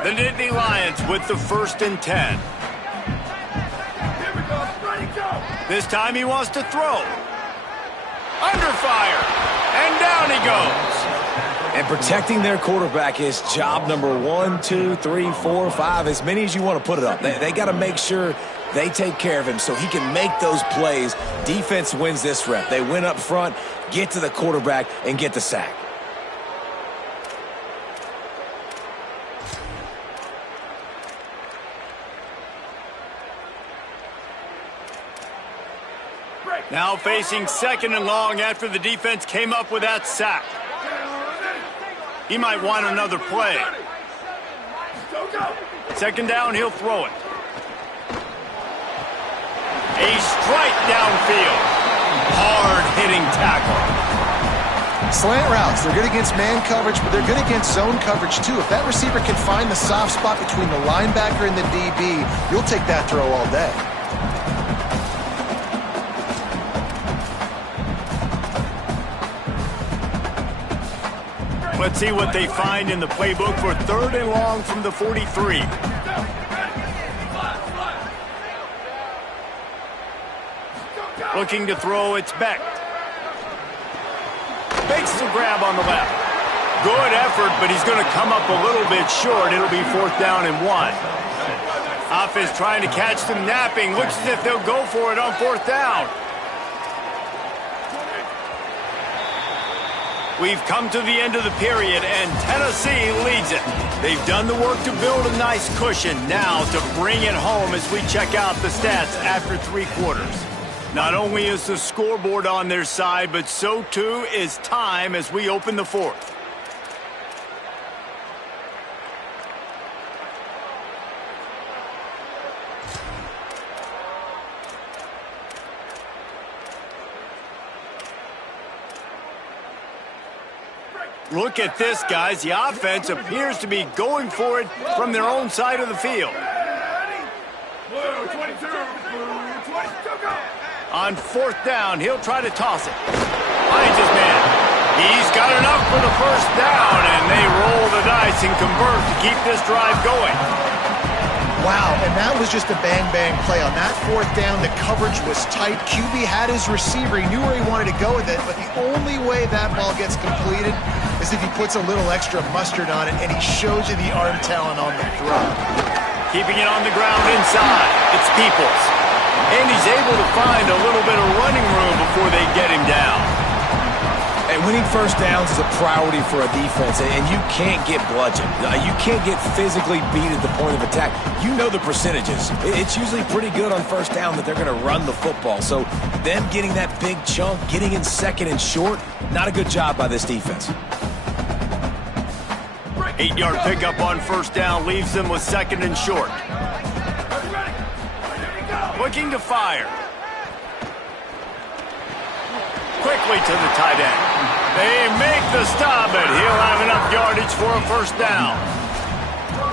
The Nittany Lions with the 1st and 10. Here we go. Ready, go. This time he wants to throw. Under fire. And down he goes. And protecting their quarterback is job number 1, 2, 3, 4, 5, as many as you want to put it up. They got to make sure they take care of him so he can make those plays. Defense wins this rep. They win up front, get to the quarterback, and get the sack. Now facing 2nd and long after the defense came up with that sack. He might want another play. Go, go. 2nd down, he'll throw it. A strike downfield. Hard-hitting tackle. Slant routes, they're good against man coverage, but they're good against zone coverage too. If that receiver can find the soft spot between the linebacker and the DB, you'll take that throw all day. Let's see what they find in the playbook for 3rd and long from the 43. Looking to throw, it's Beck. Makes the grab on the left. Good effort, but he's going to come up a little bit short. It'll be 4th down and 1. Offense trying to catch them napping. Looks as if they'll go for it on 4th down. We've come to the end of the period, and Tennessee leads it. They've done the work to build a nice cushion. Now to bring it home as we check out the stats after 3 quarters. Not only is the scoreboard on their side, but so too is time as we open the 4th. Look at this, guys. The offense appears to be going for it from their own side of the field. Blue 22, blue 20, go, go. On 4th down, he'll try to toss it. Finds his man. He's got enough for the first down, and they roll the dice and convert to keep this drive going. Wow, and that was just a bang-bang play. On that fourth down, the coverage was tight. QB had his receiver. He knew where he wanted to go with it, but the only way that ball gets completed is if he puts a little extra mustard on it, and he shows you the arm talent on the throw. Keeping it on the ground inside. It's Peoples. And he's able to find a little bit of running room before they get him down. And winning first downs is a priority for a defense, and you can't get bludgeoned. You can't get physically beat at the point of attack. You know the percentages. It's usually pretty good on first down that they're going to run the football. So them getting that big chunk, getting in second and short, not a good job by this defense. 8-yard pickup on first down leaves them with second and short. Looking to fire. Quickly to the tight end. They make the stop, and he'll have enough yardage for a first down.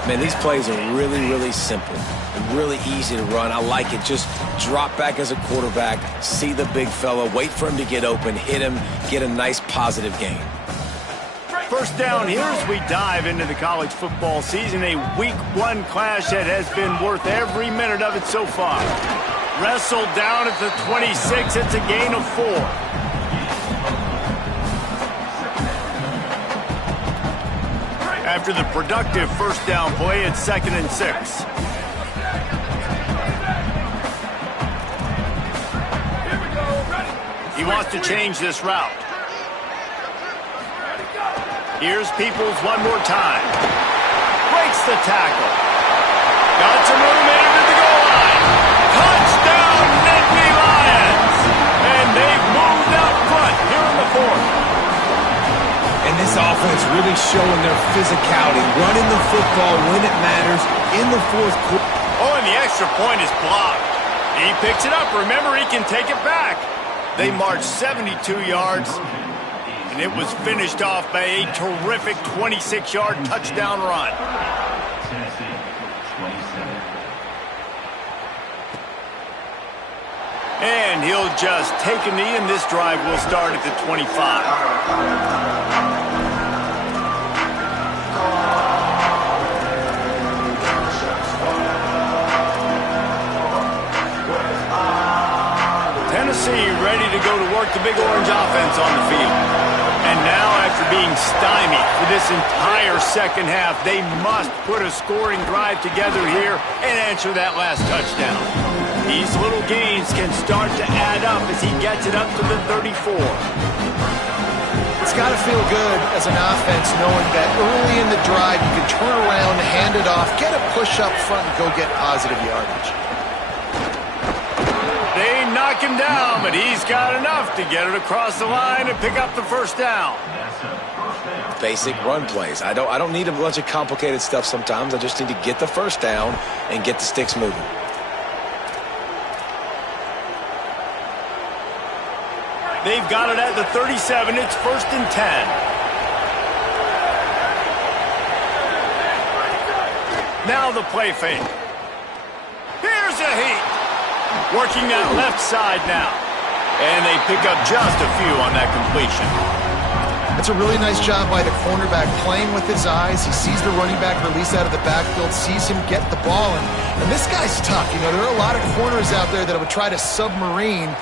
Man, these plays are really, really simple and really easy to run. I like it. Just drop back as a quarterback, see the big fella, wait for him to get open, hit him, get a nice positive gain. First down here as we dive into the college football season, a week 1 clash that has been worth every minute of it so far. Wrestled down at the 26, it's a gain of 4. After the productive first down play, it's second and 6. He wants to change this route. Here's Peoples one more time. Breaks the tackle. Got some room in it at the goal line. Touchdown, Nittany Lions! And they've moved out front here in the 4th. And this offense really showing their physicality, running the football when it matters in the 4th quarter. Oh, and the extra point is blocked. He picks it up. Remember, he can take it back. They marched 72 yards, and it was finished off by a terrific 26-yard touchdown run. And he'll just take a knee, and this drive will start at the 25. Tennessee ready to go to work the Big Orange offense on the field. And now, after being stymied for this entire second half, they must put a scoring drive together here and answer that last touchdown. These little gains can start to add up as he gets it up to the 34. It's got to feel good as an offense knowing that early in the drive you can turn around, hand it off, get a push up front, and go get positive yardage. They knock him down, but he's got enough to get it across the line and pick up the first down. Basic run plays. I don't need a bunch of complicated stuff sometimes. I just need to get the first down and get the sticks moving. They've got it at the 37. It's 1st and 10. Now the play fake. Here's a heat. Working that left side now. And they pick up just a few on that completion. It's a really nice job by the cornerback playing with his eyes. He sees the running back release out of the backfield, sees him get the ball. And this guy's tough. You know, there are a lot of corners out there that would try to submarine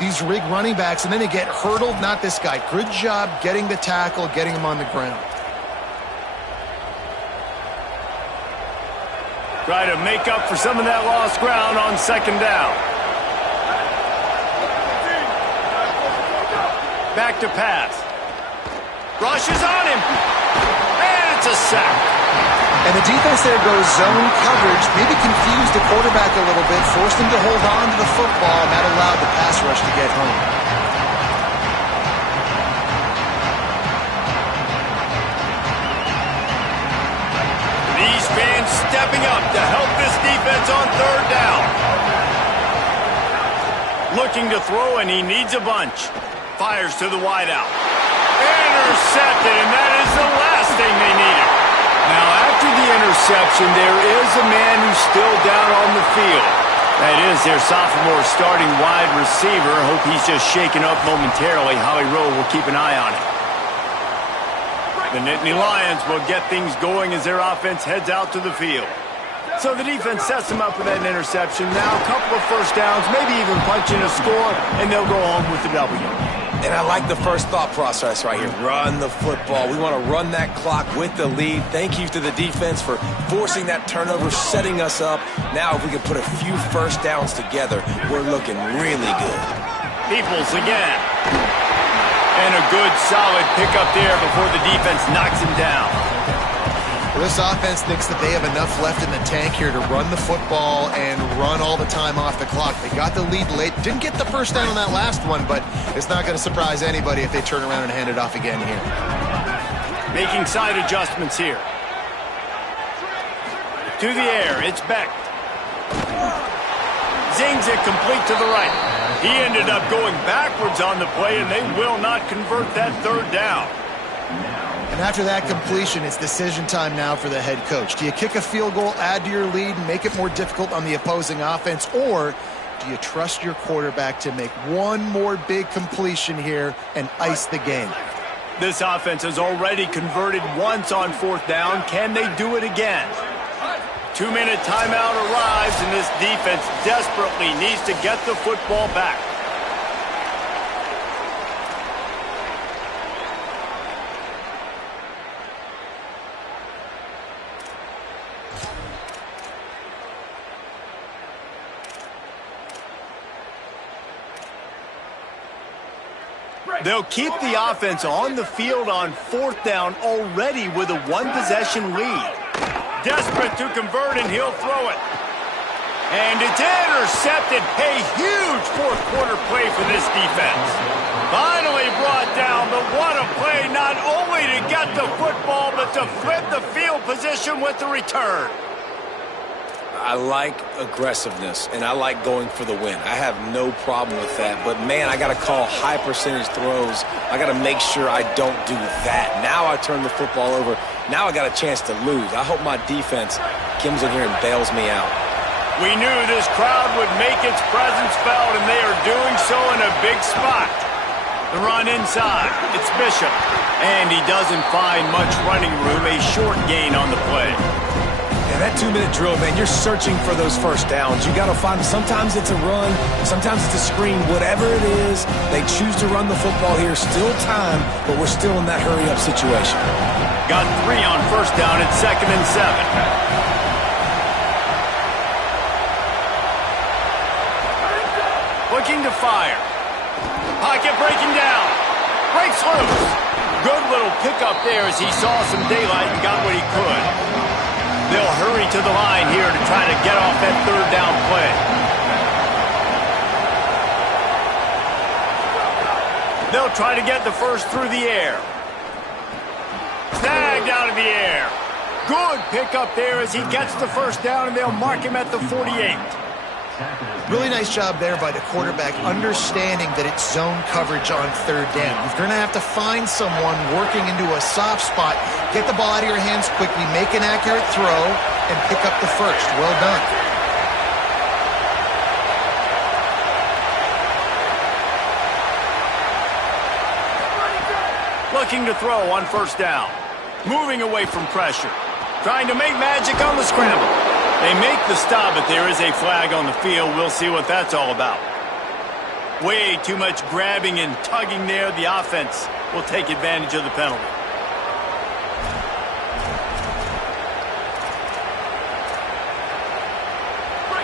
these rig running backs, and then they get hurdled. Not this guy. Good job getting the tackle, getting him on the ground. Try to make up for some of that lost ground on second down. Back to pass. Rushes on him. And it's a sack. And the defense there goes zone coverage, maybe confused the quarterback a little bit, forced him to hold on to the football, and that allowed the pass rush to get home. These fans stepping up to help this defense on third down. Looking to throw, and he needs a bunch. Fires to the wideout. Intercepted, and that is the last thing they needed. Now, after the interception, there is a man who's still down on the field. That is their sophomore starting wide receiver. Hope he's just shaken up momentarily. Howie Rowe will keep an eye on it. The Nittany Lions will get things going as their offense heads out to the field. So the defense sets them up with that interception. Now a couple of first downs, maybe even punching a score, and they'll go home with the W. And I like the first thought process right here. Run the football. We want to run that clock with the lead. Thank you to the defense for forcing that turnover, setting us up. Now if we can put a few first downs together, we're looking really good. Peoples again. And a good, solid pickup there before the defense knocks him down. Well, this offense thinks that they have enough left in the tank here to run the football and run all the time off the clock. They got the lead late. Didn't get the first down on that last one, but it's not going to surprise anybody if they turn around and hand it off again here. Making side adjustments here. To the air, it's Beck. Zings it complete to the right. He ended up going backwards on the play, and they will not convert that third down. And after that completion, it's decision time now for the head coach. Do you kick a field goal, add to your lead, and make it more difficult on the opposing offense, or do you trust your quarterback to make one more big completion here and ice the game? This offense has already converted once on fourth down. Can they do it again? 2-minute timeout arrives, and this defense desperately needs to get the football back. They'll keep the offense on the field on fourth down already with a one-possession lead. Desperate to convert, and he'll throw it. And it's intercepted. A huge fourth-quarter play for this defense. Finally brought down, but what a play, not only to get the football, but to flip the field position with the return. I like aggressiveness, and I like going for the win. I have no problem with that. But, man, I got to call high-percentage throws. I got to make sure I don't do that. Now I turn the football over. Now I got a chance to lose. I hope my defense comes in here and bails me out. We knew this crowd would make its presence felt, and they are doing so in a big spot. The run inside. It's Bishop. And he doesn't find much running room. A short gain on the play. Yeah, that 2-minute drill, man, you're searching for those first downs. You got to find them. Sometimes it's a run, sometimes it's a screen, whatever it is. They choose to run the football here. Still time, but we're still in that hurry-up situation. Got 3 on first down at 2nd and 7. Looking to fire. Pocket breaking down. Breaks loose. Good little pickup there as he saw some daylight and got what he could. They'll hurry to the line here to try to get off that third down play. They'll try to get the first through the air. Snagged out of the air. Good pickup there as he gets the first down, and they'll mark him at the 48. Really nice job there by the quarterback, understanding that it's zone coverage on third down. You're going to have to find someone working into a soft spot, get the ball out of your hands quickly, make an accurate throw, and pick up the first. Well done. Looking to throw on first down. Moving away from pressure. Trying to make magic on the scramble. They make the stop, but there is a flag on the field. We'll see what that's all about. Way too much grabbing and tugging there. The offense will take advantage of the penalty.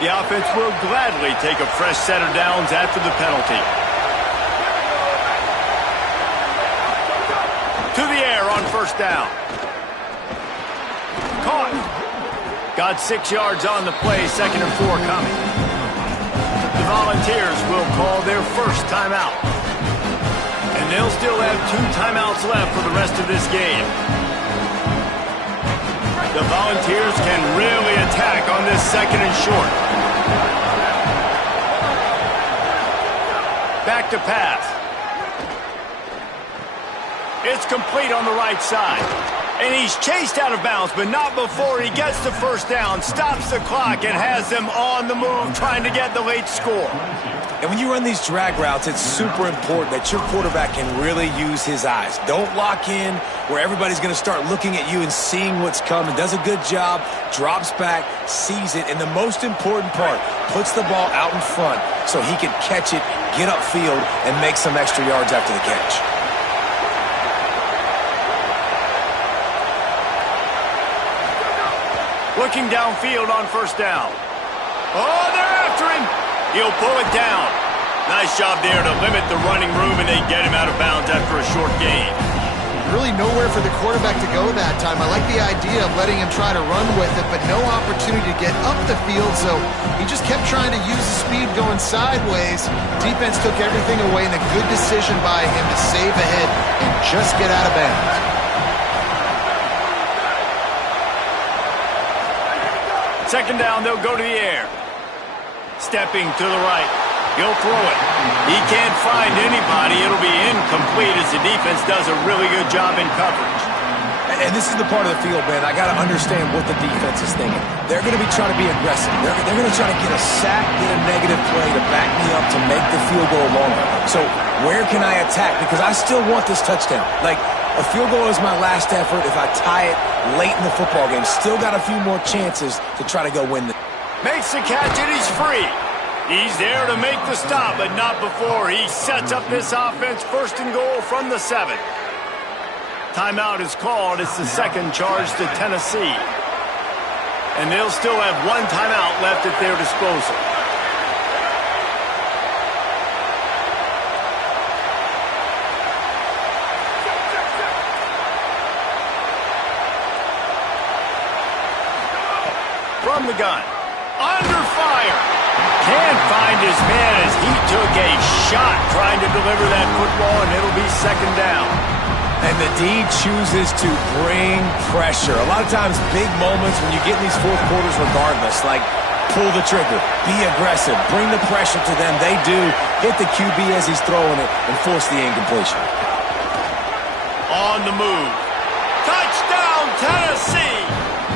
The offense will gladly take a fresh set of downs after the penalty. To the air on first down. Caught. Got 6 yards on the play, 2nd and 4 coming. The Volunteers will call their first timeout. And they'll still have 2 timeouts left for the rest of this game. The Volunteers can really attack on this 2nd and short. Back to pass. It's complete on the right side. And he's chased out of bounds, but not before he gets the first down, stops the clock, and has them on the move trying to get the late score. And when you run these drag routes, it's super important that your quarterback can really use his eyes. Don't lock in where everybody's going to start looking at you and seeing what's coming. Does a good job, drops back, sees it, and the most important part, puts the ball out in front so he can catch it, get upfield, and make some extra yards after the catch. Looking downfield on first down. Oh, they're after him. He'll pull it down. Nice job there to limit the running room, and they get him out of bounds after a short gain. Really nowhere for the quarterback to go that time. I like the idea of letting him try to run with it, but no opportunity to get up the field, so he just kept trying to use the speed going sideways. Defense took everything away, and a good decision by him to save ahead and just get out of bounds. Second down, they'll go to the air. Stepping to the right. He'll throw it. He can't find anybody. It'll be incomplete as the defense does a really good job in coverage. And this is the part of the field, man, I got to understand what the defense is thinking. They're going to be trying to be aggressive. They're going to try to get a sack, get a negative play to back me up to make the field goal longer. So where can I attack? Because I still want this touchdown. Like, a field goal is my last effort. If I tie it late in the football game, still got a few more chances to try to go win. Makes the catch and he's free. He's there to make the stop, but not before he sets up this offense first and goal from the 7. Timeout is called. It's the second charge to Tennessee. And they'll still have one timeout left at their disposal. From the gun. Under fire. Can't find his man as he took a shot trying to deliver that football, and it'll be second down. And the D chooses to bring pressure. A lot of times, big moments when you get in these fourth quarters regardless, like pull the trigger, be aggressive, bring the pressure to them. They do. Hit the QB as he's throwing it and force the incompletion. On the move. Touchdown, Tennessee!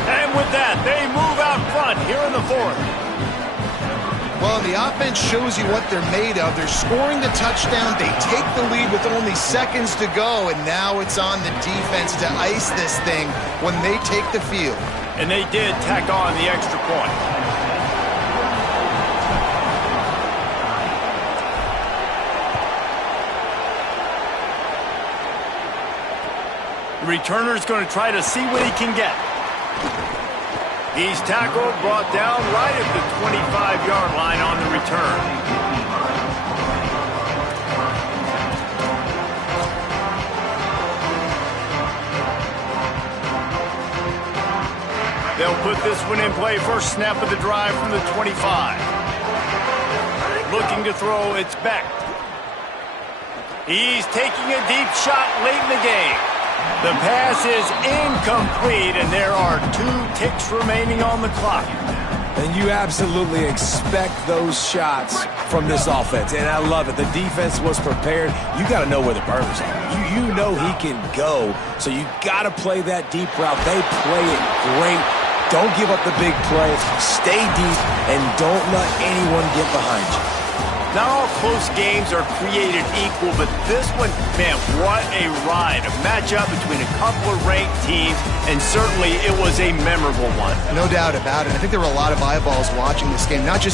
And with that, they move out front here in the fourth. Well, the offense shows you what they're made of. They're scoring the touchdown. They take the lead with only seconds to go, and now it's on the defense to ice this thing when they take the field. And they did tack on the extra point. The returner's going to try to see what he can get. He's tackled, brought down right at the 25-yard line on the return. They'll put this one in play. First snap of the drive from the 25. Looking to throw, it's Beck. He's taking a deep shot late in the game. The pass is incomplete, and there are 2 ticks remaining on the clock. And you absolutely expect those shots from this offense, and I love it. The defense was prepared. You got to know where the burgers are. You know he can go, so you got to play that deep route. They play it great. Don't give up the big play. Stay deep, and don't let anyone get behind you. Not all close games are created equal, but this one, man, what a ride. A matchup between a couple of ranked teams, and certainly it was a memorable one. No doubt about it. I think there were a lot of eyeballs watching this game, not just